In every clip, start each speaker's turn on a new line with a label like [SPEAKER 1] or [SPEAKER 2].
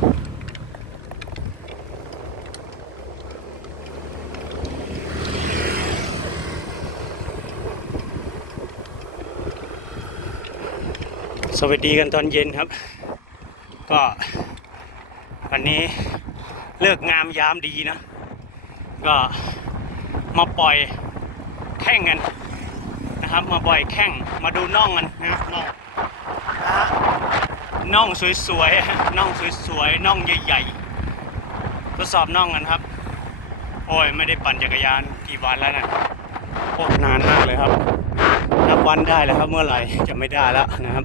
[SPEAKER 1] สวัสดีกันตอนเย็นครับ ก็วันนี้เลิกงามยามดีนะ ก็มาปล่อยแข่งกันนะครับ มาปล่อยแข่งมาดูน่องกันนะครับน่อง น่องสวยๆน่องสวยๆน่องใหญ่ๆทดสอบน่องกันครับ โอ้ยไม่ได้ปั่นจักรยานกี่วันแล้วนะโอ้นานมากเลยครับนับวันได้แล้วครับเมื่อไหร่จะไม่ได้แล้วนะครับ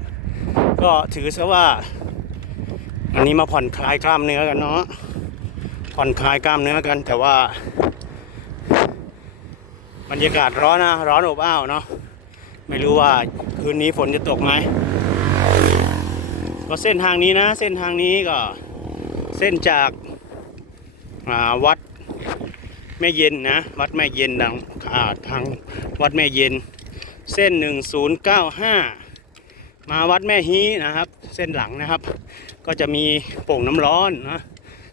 [SPEAKER 1] ก็ถือซะว่าวันนี้มาผ่อนคลายกล้ามเนื้อกันเนาะผ่อนคลายกล้ามเนื้อกัน แต่ว่า บรรยากาศร้อนนะร้อนอบอ้าวเนาะไม่รู้ว่าคืนนี้ฝนจะตกไหม ก็เส้นทางนี้นะ เส้นทางนี้ก็เส้นจากาวัดแม่เย็นนะ วัดแม่เย็นดังาทางวัดแม่เย็น เส้น 1095 มาวัดแม่ฮีนะครับ เส้นหลังนะครับ ก็จะมีโป่งน้ำร้อนนะ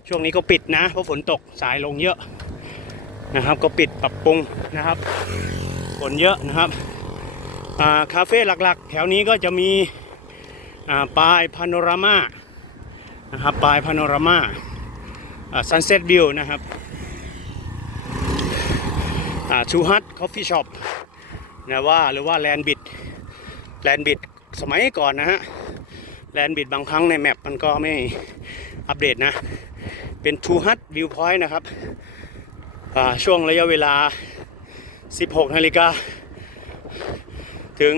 [SPEAKER 1] ช่วงนี้ก็ปิดนะเพราะฝนตกสายลงเยอะนะครับ ก็ปิดปรับปรุงนะครับฝนเยอะนะครับคาเฟ่หลักๆ แถวนี้ก็จะมี ปลายพาโนรามานะครับปลายพาโนรามาซันเซ็ตวิวนะครับชูฮัทคอฟฟี่ช็อปนะว่าหรือว่าแลนบิดแลนบิดสมัยก่อนนะฮะแลนบิดบางครั้งในแมปมันก็ไม่อัปเดตนะ เป็น True Hut View Point นะครับช่วงระยะเวลา 16 นาฬิกา ถึง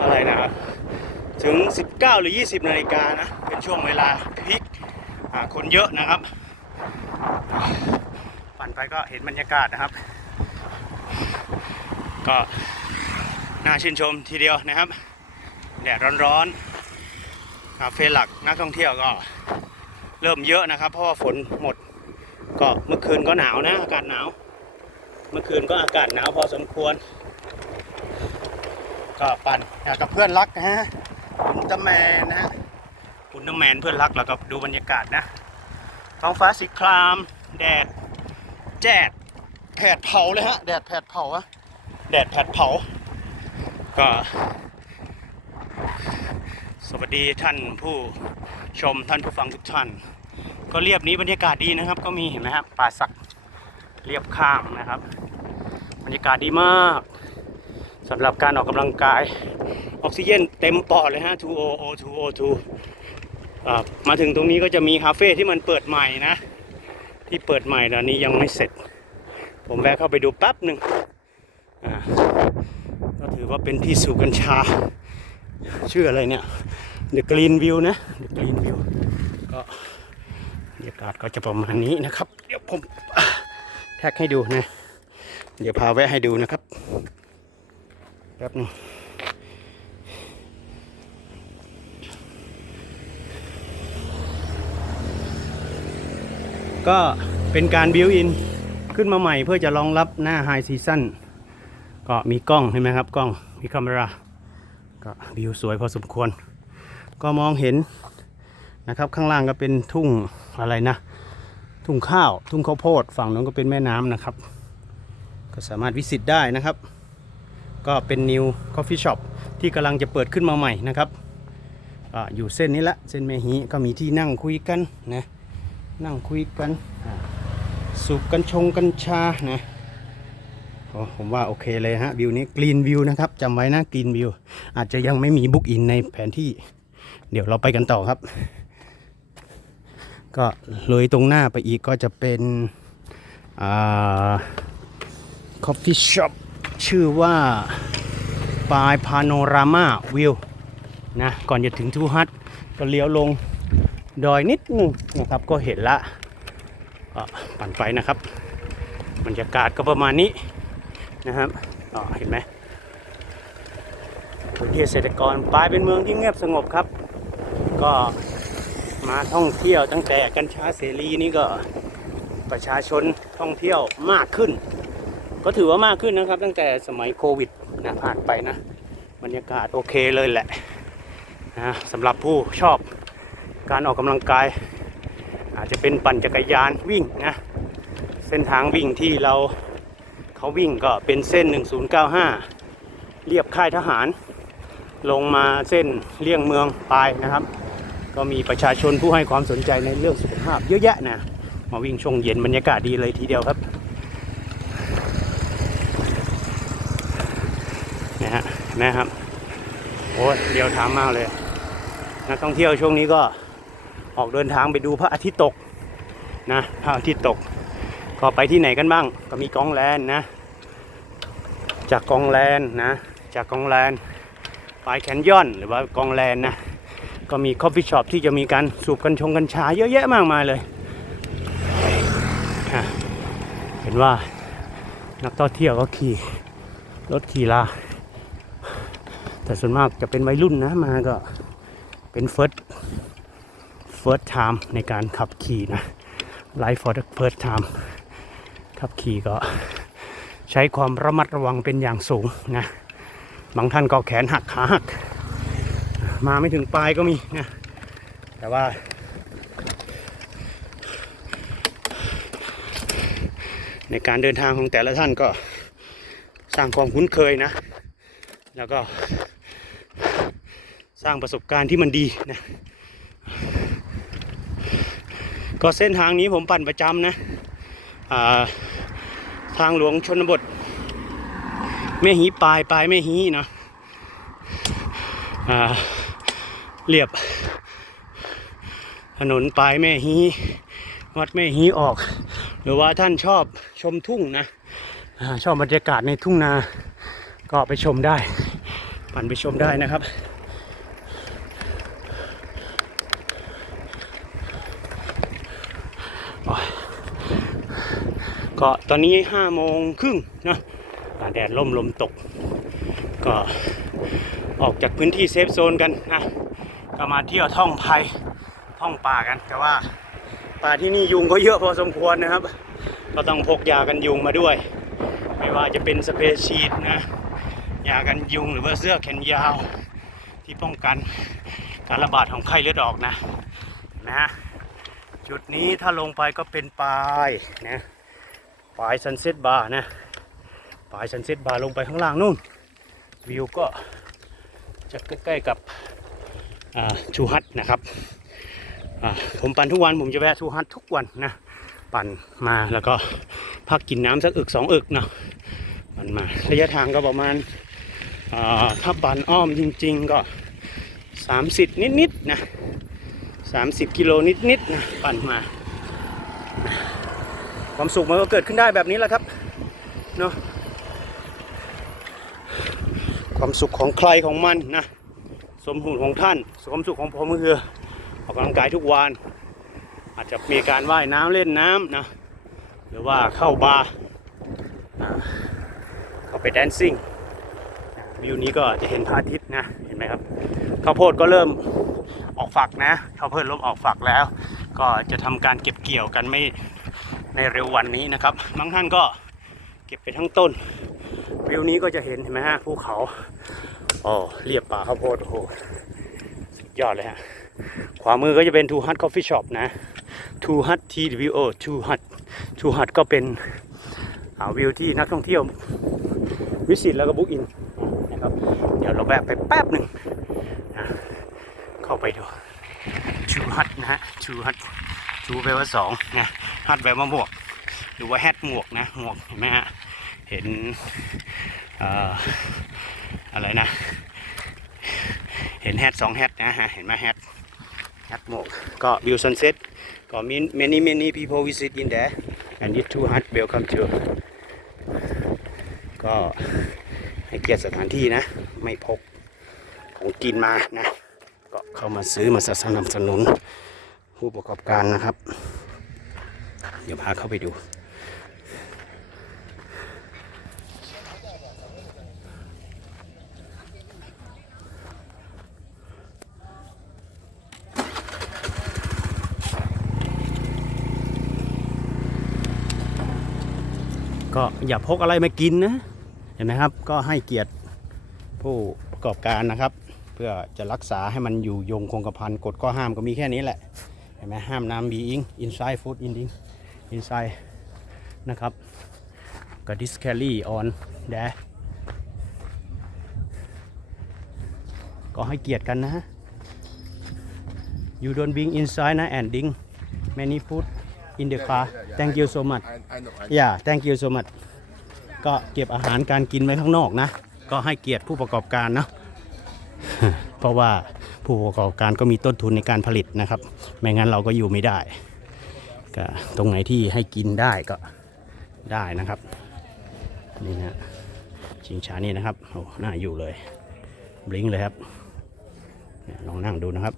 [SPEAKER 1] อะไรนะถึง 19 หรือ 20 นาฬิกานะ เป็นช่วงเวลาพีคคนเยอะนะครับ ปั่นไปก็เห็นบรรยากาศนะครับ ก็น่าชื่นชมทีเดียวนะครับ แดดร้อนๆคาเฟ่หลักนักท่องเที่ยวก็เริ่มเยอะนะครับ เพราะว่าฝนหมด ก็เมื่อคืนก็หนาวนะ อากาศหนาว เมื่อคืนก็อากาศหนาวพอสมควร ก็ปั่นกับเพื่อนรักนะฮะคุณตะแมนนะฮะคุณตะแมนเพื่อนรักแล้วก็ดูบรรยากาศนะท้องฟ้าสีครามแดดแจดแผดเผาเลยฮะแดดแผดเผาอะแดดแผดเผา ก็ สวัสดีท่านผู้ชมท่านผู้ฟังทุกท่าน ก็เรียบนี้บรรยากาศดีนะครับ ก็มีเห็นไหมครับป่าสักเรียบข้างนะครับ บรรยากาศดีมาก สำหรับการออกกำลังกาย ออกซิเจนเต็มปอดเลยฮะ 2O O2 O2 มาถึงตรงนี้ก็จะมีคาเฟ่ที่มันเปิดใหม่นะ ที่เปิดใหม่ตอนนี้ยังไม่เสร็จ ผมแวะเข้าไปดูแป๊บหนึ่งก็ถือว่าเป็นที่สูบกัญชา ชื่ออะไรเนี่ย The Green View นะ The Green View ก็บรรยากาศก็จะประมาณนี้นะครับ เดี๋ยวผมแท็กให้ดูนะ เดี๋ยวพาแวะให้ดูนะครับ แป๊บนึงก็เป็นการบิวอินขึ้นมาใหม่เพื่อจะรองรับหน้าไฮซีซั่นก็มีกล้องเห็นไหมครับ กล้องมีคาเมราก็วิวสวยพอสมควร ก็มองเห็นนะครับข้างล่างก็เป็นทุ่งอะไรนะ ทุ่งข้าว ทุ่งข้าวโพดฝั่งนู้นก็เป็นแม่น้ำนะครับ ก็สามารถวิสิตได้นะครับ ก็เป็นนิวคอฟฟี่ช็อปที่กำลังจะเปิดขึ้นมาใหม่นะครับออยู่เส้นนี้ละเส้นแม่ฮีก็มีที่นั่งคุยกันนะนั่งคุยกันสูบกัญชงกัญชานะผมว่าโอเคเลยฮะวิวนี้กรีนวิวนะครับจำไว้นะกรีนวิวอาจจะยังไม่มีบุ๊กอินในแผนที่ เดี๋ยวเราไปกันต่อครับ ก็เลยตรงหน้าไปอีกก็จะเป็นอ่าคอฟฟี่ ชื่อว่าปายพาโนรามาวิวนะก่อนจะถึงทูฮัทก็เลี้ยวลงดอยนิดนึงนะครับก็เห็นละก็ปั่นไปนะครับบรรยากาศก็ประมาณนี้นะครับอ๋อเห็นไหมพื้นที่เกษตรกรปลายเป็นเมืองที่เงียบสงบครับ ก็มาท่องเที่ยวตั้งแต่กัญชาเสรีนี่ก็ประชาชนท่องเที่ยวมากขึ้น ก็ถือว่ามากขึ้นนะครับ ตั้งแต่สมัยโควิดนะผ่านไปนะ บรรยากาศโอเคเลยแหละนะสำหรับผู้ชอบการออกกำลังกาย อาจจะเป็นปั่นจักรยานวิ่งนะเส้นทางวิ่งที่เราเขาวิ่งก็เป็นเส้น 1095 เรียบค่ายทหาร ลงมาเส้นเลี่ยงเมืองปลายนะครับ ก็มีประชาชนผู้ให้ความสนใจในเรื่องสุขภาพเยอะแยะนะมาวิ่งช่วงเย็นบรรยากาศดีเลยทีเดียวครับ นะครับโอ้ยเดียวถามมากเลยนักท่องเที่ยวช่วงนี้ก็ออกเดินทางไปดูพระอาทิตย์ตกนะพระอาทิตย์ตก ก็ไปที่ไหนกันบ้าง ก็มีกองแลนนะ จากกองแลนนะ จากกองแลนปลายแคนยอนหรือว่ากองแลนนะก็มีคอฟฟี่ช็อปที่จะมีการสูบกัญชงกัญชาเยอะแยะมากมายเลยเห็นว่านักท่องเที่ยวก็ขี่รถขี่ลา แต่ส่วนมากจะเป็นวัยรุ่นนะมาก็เป็นเฟิร์สเฟิร์สไทม์ในการขับขี่นะไลฟ์ฟอร์เฟิร์สไทม์ขับขี่ก็ใช้ความระมัดระวังเป็นอย่างสูงนะบางท่านก็แขนหักขาหัก มาไม่ถึงปลายก็มีนะแต่ว่า ในการเดินทางของแต่ละท่านก็สร้างความคุ้นเคยนะ แล้วก็ สร้างประสบการณ์ที่มันดีนะก็เส้นทางนี้ผมปั่นประจำนะาทางหลวงชนบทแม่ฮีปลายปลายแม่ฮีเนาะเรียบ ถนนปลายแม่ฮีวัดแม่ฮีออก หรือว่าท่านชอบชมทุ่งนะอชอบบรรยากาศในทุ่งนา ก็ไปชมได้ ปั่นไปชมได้นะครับ ก็ตอนนี้ห้าโมงครึ่งนะแดดล่มลมตก ก็ออกจากพื้นที่เซฟโซนกันนะก็มาเที่ยวท่องไพท่องป่ากัน แต่ว่าป่าที่นี่ยุงก็เยอะพอสมควรนะครับ ก็ต้องพกยากันยุงมาด้วย ไม่ว่าจะเป็นสเปรย์ชีตนะยากันยุงหรือว่าเสื้อแขนยาวที่ป้องกันการระบาดของไข้เลือดออกนะนะจุดนี้ถ้าลงไปก็เป็นปลายนะ ปลายซันเซ็ตบาร์นะปลายซันเซ็ตบาร์ลงไปข้างล่างนู่น วิวก็จะใกล้ๆกับชูฮัตนะครับผมปั่นทุกวันผมจะแวะชูฮัตทุกวันนะ ปั่นมาแล้วก็พักกินน้ำสักอึกสองอึกเนาะปั่นมาระยะทางก็ประมาณถ้าปั่นอ้อมจริง ๆ ก็ 30 นิดๆนะ 30 กิโลนิดๆนะปั่นมา ความสุขมันก็เกิดขึ้นได้แบบนี้แหละครับเนาะความสุขของใครของมันนะสมหุ่นของท่านความสุขของผมก็คือออกกำลังกายทุกวันอาจจะมีการว่ายน้ำเล่นน้ำนะหรือว่าเข้าบาร์เข้าไปแดนซิ่งวิวนี้ก็จะเห็นพระอาทิตย์นะเห็นไหมครับข้าวโพดก็เริ่มออกฝักนะข้าวโพดเริ่มออกฝักแล้ว ก็จะทำการเก็บเกี่ยวกันไม่ ในเร็ววันนี้นะครับบางท่านก็เก็บไปทั้งต้นวิวนี้ก็จะเห็นเห็นไหมฮะภูเขาอ๋อเรียบป่าข้าวโพดโอ้โหสุดยอดเลยฮะขวามือก็จะเป็น Two Hut Coffee Shop นะ Two Hut T W O Two Hut Two Hut ก็เป็นวิวที่นักท่องเที่ยววิสิตแล้วก็บุ๊กอินนะครับเดี๋ยวเราแวะไปแป๊บหนึ่งนะเข้าไปดู Two Hut นะฮะ Two Hut Two แปลว่าสองนะ Hut แปลว่าหมวก หรือว่าแฮทหมวกนะหมวกเห็นไหมฮะเห็นอะไรนะ เห็นแฮทสองแฮทนะฮะเห็นไหมแฮทแฮทหมวกก็วิวซันเซ็ตก็มี many many people visit in there and it too hot welcome to ก็ให้เกียรติสถานที่นะ ไม่พกของกินมานะ ก็เข้ามาซื้อมาสนับสนุนผู้ประกอบการนะครับ เดี๋ยวพาเข้าไปดูก็อย่าพกอะไรมากินนะ เห็นไหมครับ ก็ให้เกียรติผู้ประกอบการนะครับ เพื่อจะรักษาให้มันอยู่ยงคงกระพันกฎข้อห้ามก็มีแค่นี้แหละ เห็นไหมห้ามน้ำ being inside food eating inside นะครับก็ this carry on there ก็ให้เกียรติกันนะ you don't bring inside นะ and drink many food in the car thank you so much
[SPEAKER 2] I, I know. I
[SPEAKER 1] อย่า thank you so much ก็เก็บอาหารการกินไว้ข้างนอกนะ ก็ให้เกียรติผู้ประกอบการเนาะเพราะว่าผู้ประกอบการก็มีต้นทุนในการผลิตนะครับ ไม่งั้นเราก็อยู่ไม่ได้ ก็ตรงไหนที่ให้กินได้ก็ได้นะครับนี่นะชิงช้านี่นะครับโอ้น่าอยู่เลยบลิงเลยครับลองนั่งดูนะครับ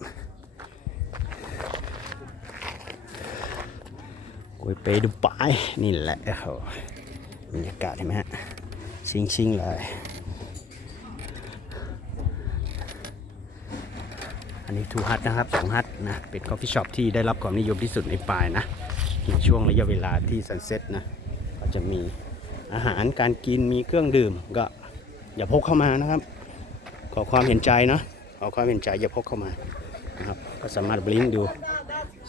[SPEAKER 1] กุยเปดูปายนี่แหละโอ้โหบรรยากาศเห็นไหมฮะชิงชิงๆเลย นนี้ทูฮัทนะครับสองฮัทนะเป็น c o ฟ f ี e ช็อปที่ได้รับความนิยมที่สุดในปลายนะในช่วงระยะเวลาที่ซันเซ็ตนะก็จะมีอาหารการกินมีเครื่องดื่ม ก็อย่าพกเข้ามานะครับ ขอความเห็นใจเนาะขอความเห็นใจอย่าพกเข้ามานะครับก็สามารถบลิงดู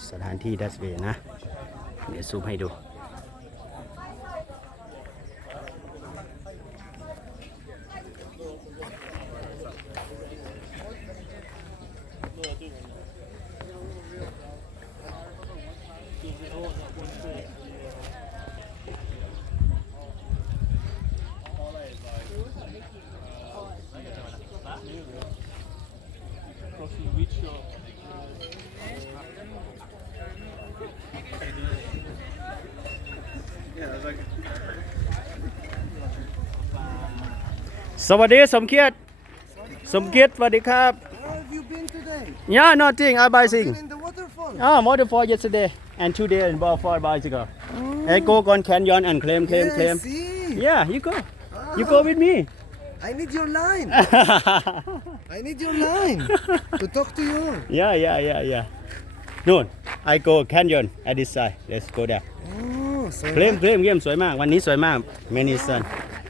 [SPEAKER 1] สถานที่ดัสเบนะ เดี๋ยวซูมให้ดู สวัสดีสมเกียรติสมเกียรติสวัสดีครับ
[SPEAKER 3] Where have you been today?
[SPEAKER 1] Yeah nothing I bicycle
[SPEAKER 3] Been in the waterfall.
[SPEAKER 1] Ah waterfall yesterday And today and for bicycle I go on canyon and claim claim
[SPEAKER 3] yeah,
[SPEAKER 1] claim
[SPEAKER 3] see.
[SPEAKER 1] Yeah you go you go with me
[SPEAKER 3] I need your line. I need your line to talk to you.
[SPEAKER 1] yeah yeah yeah yeah นู่น I go canyon at this side let's go there
[SPEAKER 3] Oh, so
[SPEAKER 1] เคลมเคลมเยี่ยมสวยมาก วันนี้สวยมาก many sun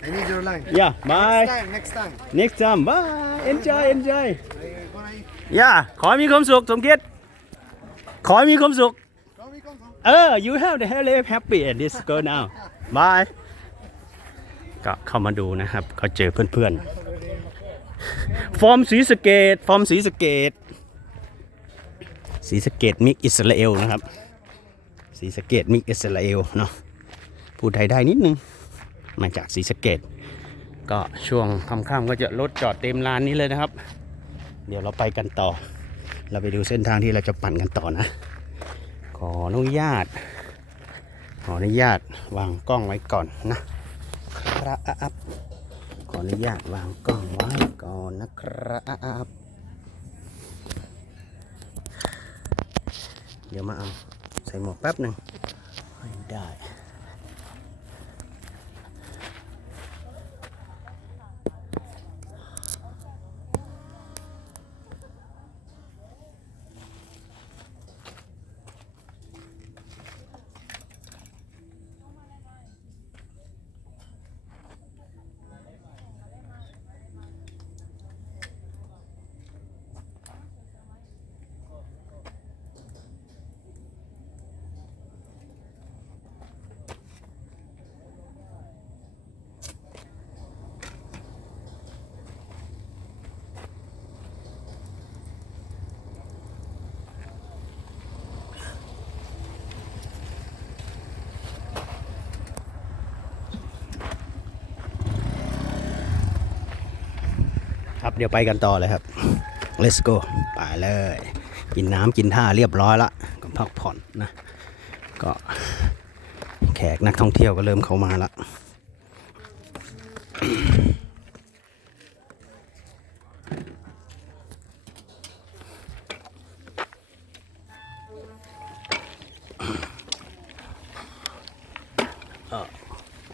[SPEAKER 3] I need your line.
[SPEAKER 1] yeah bye
[SPEAKER 3] Next time, next time.
[SPEAKER 1] next time bye enjoy enjoy
[SPEAKER 3] I gonna eat.
[SPEAKER 1] ย่าขอให้มีความสุขสมเกียรติขอให้มีความสุข
[SPEAKER 3] Come, come, come.
[SPEAKER 1] เออ you have the live happy and this go now bye ก็เข้ามาดูนะครับ ก็เจอเพื่อนๆ ฟอร์มสีสเกต ฟอร์มสีสเกต สีสเกตมิกอิสราเอลนะครับ สีสเกตมิกอิสราเอลเนาะ พูดไทยได้นิดนึง มาจากสีสเกต ก็ช่วงค่ำๆก็จะรถจอดเต็มลานนี้เลยนะครับ เดี๋ยวเราไปกันต่อ เราไปดูเส้นทางที่เราจะปั่นกันต่อนะ ออนุญาต ขออนุญาตวางกล้องไว้ก่อนนะครับขออนุญาตวางกล้องไว้ก่อนนะครับเดี๋ยวมาเอาใส่หมวกแป๊บหนึ่งไม่ได้ ดี๋ยวไปกันต่อเลยครับ let's go ไปเลย กินน้ำกินท่าเรียบร้อยละก็พักผ่อนนะ ก็แขกนักท่องเที่ยวก็เริ่มเข้ามาละเอ่อ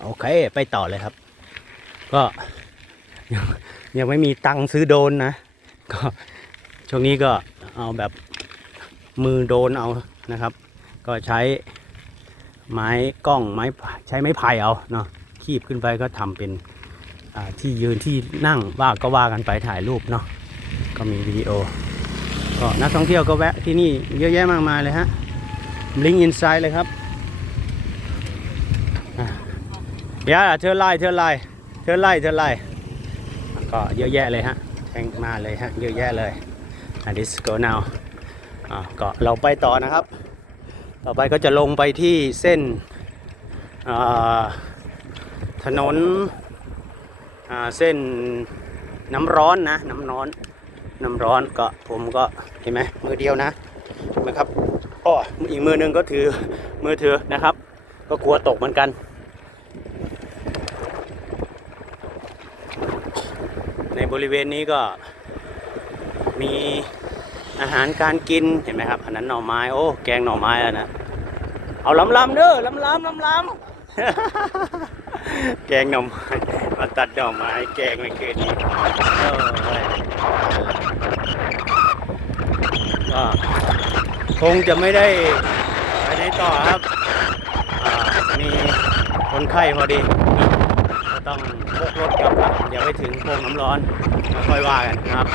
[SPEAKER 1] โอเค ไปต่อเลยครับ ก็ยัง ยังไม่มีตังค์ซื้อโดนนะ ก็ช่วงนี้ก็เอาแบบมือโดนเอานะครับ ก็ใช้ไม้กล้องไม้ใช้ไม้ไผ่เอาเนาะคีบขึ้นไปก็ทำเป็นที่ยืนที่นั่งว่าก็ว่ากันไปถ่ายรูปเนาะก็มีวิดีโอก็นักท่องเที่ยวก็แวะที่นี่เยอะแยะมากมายเลยฮะลิงก์อินไซด์เลยครับอะเดี๋ยวเธอไล่เธอไล่เธอไล่เธอไล่ ก็เยอะแยะเลยฮะแทงมาเลยฮะเยอะแยะเลยอะ this go now อะก็เราไปต่อนะครับ ต่อไปก็จะลงไปที่เส้นถนนเส้นน้ำร้อนนะ น้ำร้อน น้ำร้อนก็ผมก็เห็นไหมมือเดียวนะเห็นไหมครับอ้ออีกมือหนึงก็ถือมือถือนะครับ ก็กลัวตกเหมือนกัน ใน บริเวณนี้ก็มีอาหารการกินเห็นไหมครับ อันนั้นหน่อไม้โอ้แกงหน่อไม้แล้วนะเอาลำลำเด้อลำลำลำลำแกงหน่อไม้มาตัดหน่อไม้แกงไม่เกินนี้ก็คงจะไม่ได้ไปไหนต่อครับมีคนไข้พอดี ต้องพกรถกลับละเดี๋ยวไปถึงโป่งน้ำร้อนแล้วค่อยว่ากันนะครับ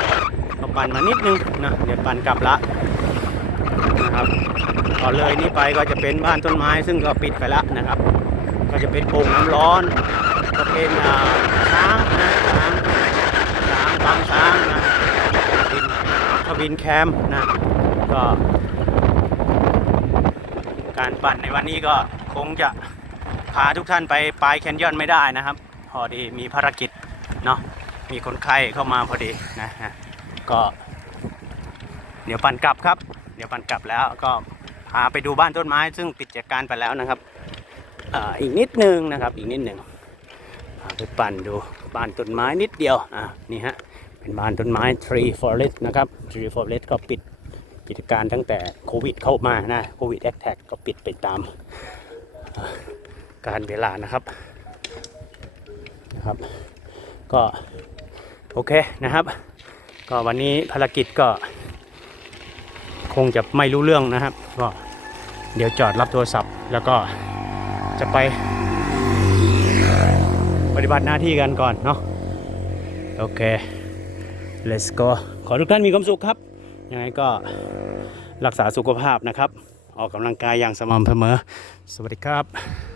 [SPEAKER 1] ก็ปั่นมานิดนึงนะเดี๋ยวปั่นกลับละนะครับต่อเลยนี้ไปก็จะเป็นบ้านต้นไม้ ซึ่งก็ปิดไปแล้วนะครับ ก็จะเป็นโป่งน้ำร้อน ก็เป็นช้างนะช้างช้างบางช้างนะบินทวินแคมป์นะก็การปั่นในวันนี้ก็คงจะพาทุกท่านไปปลายแคนยอนไม่ได้นะครับ พอดีมีภารกิจเนาะมีคนไข้เข้ามาพอดีนะฮะก็เดี๋ยวปั่นกลับครับ เดี๋ยวปั่นกลับแล้วก็พาไปดูบ้านต้นไม้ ซึ่งปิดกิจการไปแล้วนะครับอีกนิดนึงนะครับอีกนิดหนึ่งไปปั่นดูบ้านต้นไม้นิดเดียวอ่านี่ฮะเป็นบ้านต้นไม้ Tree Forest นะครับ Tree Forest ก็ปิดกิจการตั้งแต่โควิดเข้ามานะโควิดแอคแท็กก็ปิดไปตามการเวลานะครับ นะครับ ก็โอเคนะครับ ก็วันนี้ภารกิจก็คงจะไม่รู้เรื่องนะครับ ก็เดี๋ยวจอดรับโทรศัพท์ แล้วก็จะไปปฏิบัติหน้าที่กันก่อนเนาะโอเค let's go ขอทุกท่านมีความสุขครับ ยังไงก็รักษาสุขภาพนะครับ ออกกำลังกายอย่างสม่ำเสมอ สวัสดีครับ